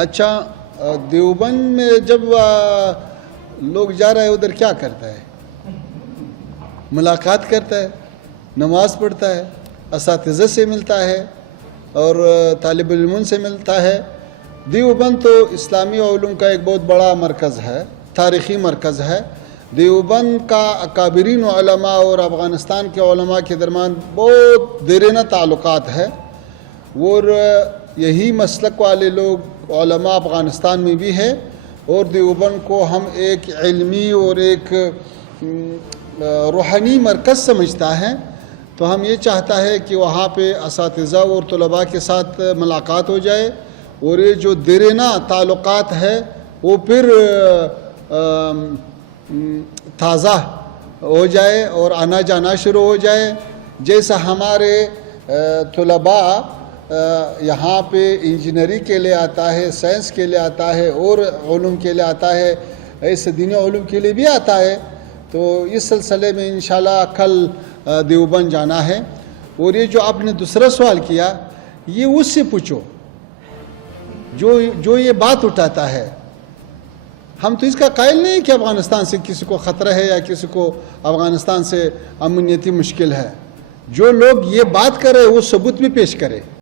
اچھا، دیوبند میں جب لوگ جا رہا ہے ادھر کیا کرتا ہے؟ ملاقات کرتا ہے، نماز پڑھتا ہے، اساتذہ سے ملتا ہے اور طالب علموں سے ملتا ہے۔ دیوبند تو اسلامی علوم کا ایک بہت بڑا مرکز ہے، تاریخی مرکز ہے۔ دیوبند کا اکابرین علماء اور افغانستان کے علماء کے درمیان بہت دیرینہ تعلقات ہے، اور یہی مسلک والے لوگ علماء افغانستان میں بھی ہے، اور دیوبند کو ہم ایک علمی اور ایک روحانی مرکز سمجھتا ہے۔ تو ہم یہ چاہتا ہے کہ وہاں پہ اساتذہ اور طلباء کے ساتھ ملاقات ہو جائے، اور یہ جو دیرینہ تعلقات ہے وہ پھر تازہ ہو جائے اور آنا جانا شروع ہو جائے۔ جیسا ہمارے طلباء یہاں پہ انجینئرنگ کے لیے آتا ہے، سائنس کے لیے آتا ہے اور علوم کے لیے آتا ہے، ایسے دینی علوم کے لیے بھی آتا ہے۔ تو اس سلسلے میں انشاءاللہ کل دیوبند جانا ہے۔ اور یہ جو آپ نے دوسرا سوال کیا، یہ اس سے پوچھو جو یہ بات اٹھاتا ہے۔ ہم تو اس کا قائل نہیں کہ افغانستان سے کسی کو خطرہ ہے یا کسی کو افغانستان سے امنیتی مشکل ہے۔ جو لوگ یہ بات کر رہے ہیں وہ ثبوت بھی پیش کرے۔